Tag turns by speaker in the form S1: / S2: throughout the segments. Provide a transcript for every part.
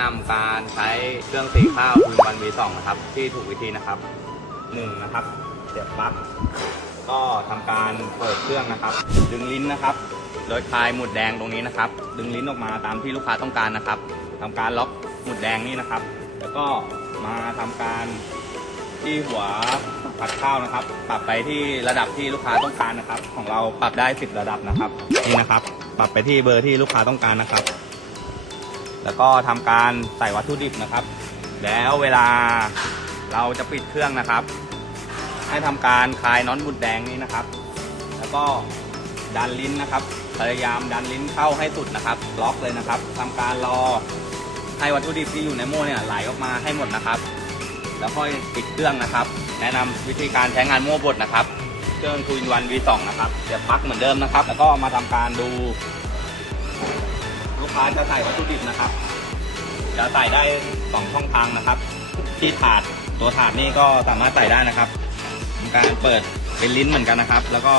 S1: นำการใช้เครื่องสีข้าวคูณวันวีสองนะครับ ที่ถูกวิธีนะครับหนึ่งนะครับเสียบปลั๊กก็ทำการเปิดเครื่องนะครับ ดึงลิ้นนะครับ โดยคลายหมุดแดงตรงนี้นะครับ ดึงลิ้นออกมาตามที่ลูกค้าต้องการนะครับทำการล็อกหมุดแดงนี่นะครับ แล้วก็มาทำการที่หัวผัดข้าวนะครับ ปรับไปที่ระดับที่ลูกค้าต้องการนะครับ ของเราปรับได้ 10 ระดับนะครับนี่นะครับ ปรับไปที่เบอร์ที่ลูกค้าต้องการนะครับ แล้วก็ทำการใส่วัตถุดิบนะครับ แล้วเวลาเราจะปิดเครื่องนะครับ ให้ทำการคลายน็อตหมุดแดงนี้นะครับ แล้วก็ดันลิ้นนะครับ พยายามดันลิ้นเข้าให้สุดนะครับ ล็อกเลยนะครับทำการรอให้วัตถุดิบที่อยู่ในโม่เนี่ยไหลออกมาให้หมดนะครับ แล้วค่อยปิดเครื่องนะครับ แนะนำวิธีการใช้งานโม่บดนะครับ เครื่องทูนวัน V2 นะครับเดี๋ยวปลั๊กเหมือนเดิมนะครับ แล้วก็มาทำการดู ลูกค้าจะใส่วัตถุดิบนะครับ จะใส่ได้สองช่องทางนะครับ ที่ถาดตัวถาดนี่ก็สามารถใส่ได้นะครับการเปิดเป็นลิ้นเหมือนกันนะครับ แล้วก็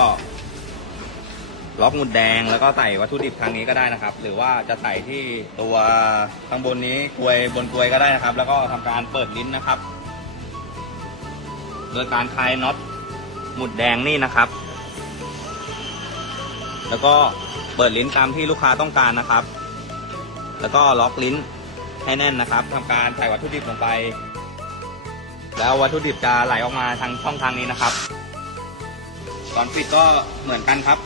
S1: ล็อกหมุดแดงแล้วก็ใส่วัตถุดิบทางนี้ก็ได้นะครับ หรือว่าจะใส่ที่ตัวข้างบนนี้กลวยบนกลวยก็ได้นะครับ แล้วก็ทำการเปิดลิ้นนะครับ โดยการคลายน็อตหมุดแดงนี่นะครับ แล้วก็เปิดลิ้นตามที่ลูกค้าต้องการนะครับ แล้วก็ล็อกลิ้นให้แน่นนะครับทำการใส่วัตถุดิบลงไป แล้ววัตถุดิบจะไหลออกมาทางช่องทางนี้นะครับ ตอนปิดก็เหมือนกันครับ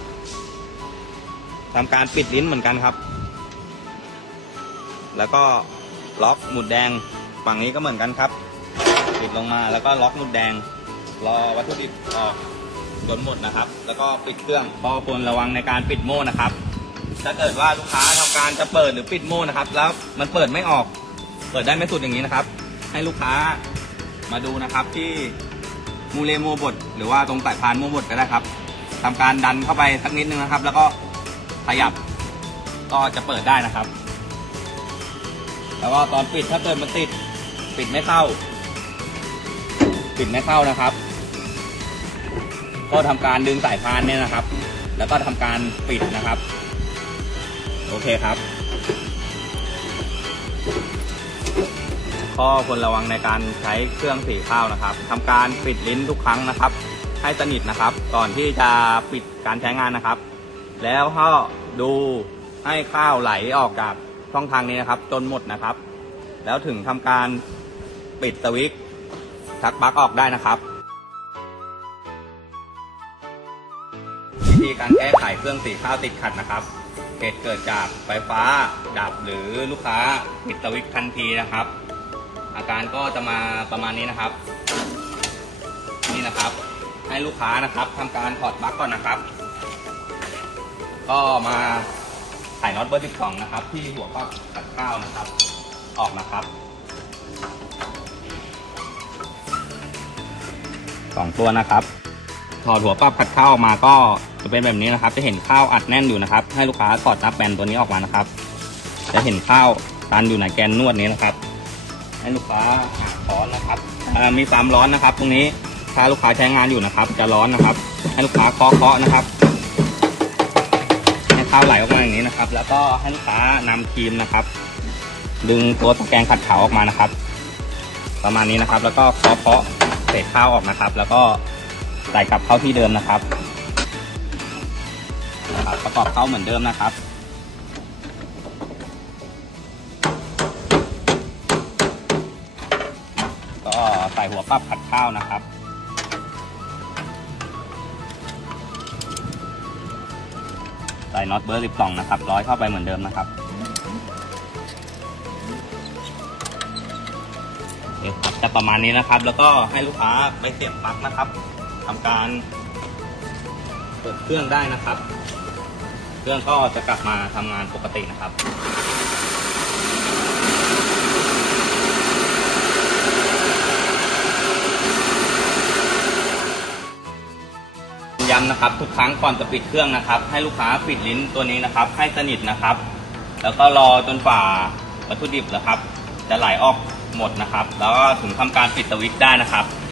S1: ทำการปิดลิ้นเหมือนกันครับ แล้วก็ล็อกหมุดแดงฝั่งนี้ก็เหมือนกันครับ ปิดลงมาแล้วก็ล็อกหมุดแดง รอวัตถุดิบออกจนหมดนะครับ แล้วก็ปิดเครื่องพอควรระวังในการปิดโม่นะครับ ถ้าเกิดว่าลูกค้าทำการจะเปิดหรือปิดโม่นะครับ แล้วมันเปิดไม่ออก เปิดได้ไม่สุดอย่างนี้นะครับ ให้ลูกค้ามาดูนะครับที่มูเลโมบดหรือว่าตรงสายพานโมบดก็ได้ครับทำการดันเข้าไปสักนิดนึงนะครับ แล้วก็ขยับก็จะเปิดได้นะครับ แล้วก็ตอนปิดถ้าเกิดมันติดปิดไม่เข้า ปิดไม่เข้านะครับ ก็ทำการดึงสายพานเนี่ยนะครับ แล้วก็ทำการปิดนะครับ โอเคครับ ข้อควรระวังในการใช้เครื่องสีข้าวนะครับทำการปิดลิ้นทุกครั้งนะครับ ให้สนิทนะครับ ก่อนที่จะปิดการใช้งานนะครับ แล้วก็ดูให้ข้าวไหลออกจากช่องทางนี้นะครับ จนหมดนะครับ แล้วถึงทำการปิดสวิตช์ชักปลั๊กออกได้นะครับวิธีการแก้ไขเครื่องสีข้าวติดขัดนะครับ เหตุเกิดจากไฟฟ้าดับหรือลูกค้าปิดสวิตช์ทันทีนะครับ อาการก็จะมาประมาณนี้นะครับ นี่นะครับ ให้ลูกค้านะครับทำการถอดปลั๊กก่อนนะครับ ก็มาไขน็อตเบอร์12นะครับ ที่หัวก็ตัดข้าวนะครับ ออกนะครับสองตัวนะครับ ถอดหัวปรับขัดข้าวออกมาก็ จะเป็นแบบนี้นะครับ จะเห็นข้าวอัดแน่นอยู่นะครับ ให้ลูกค้าถอดนับแบนตัวนี้ออกมานะครับ จะเห็นข้าวตันอยู่ในแกนนวดนี้นะครับ ให้ลูกค้าหาค้อนนะครับมีความร้อนนะครับ ตรงนี้ถ้าลูกค้าใช้งานอยู่นะครับ จะร้อนนะครับ ให้ลูกค้าเคาะเคาะนะครับให้ข้าวไหลออกมาอย่างนี้นะครับ แล้วก็ให้ลูกค้านำครีมนะครับ ดึงตัวตะแกรงขัดขาวออกมานะครับ ประมาณนี้นะครับ แล้วก็เคาะเคาะเศษข้าวออกนะครับ แล้วก็ใส่กลับเข้าที่เดิมนะครับ นะครับ ประกอบเข้าเหมือนเดิมนะครับ ก็ใส่หัวปรับขัดข้าวนะครับใส่น็อตเบอร์สิบสองนะครับ ร้อยเข้าไปเหมือนเดิมนะครับโอเคครับจะประมาณนี้นะครับ แล้วก็ให้ลูกค้าไปเสียบปลั๊กนะครับทำการเปิดเครื่องได้นะครับ เครื่องก็จะกลับมาทำงานปกตินะครับย้ำนะครับทุกครั้งก่อนจะปิดเครื่องนะครับ ให้ลูกค้าปิดลิ้นตัวนี้นะครับ ให้สนิทนะครับ แล้วก็รอจนฝ่าวัตถุดิบนะครับ จะไหลออกหมดนะครับ แล้วก็ถึงทำการปิดสวิตช์ได้นะครับ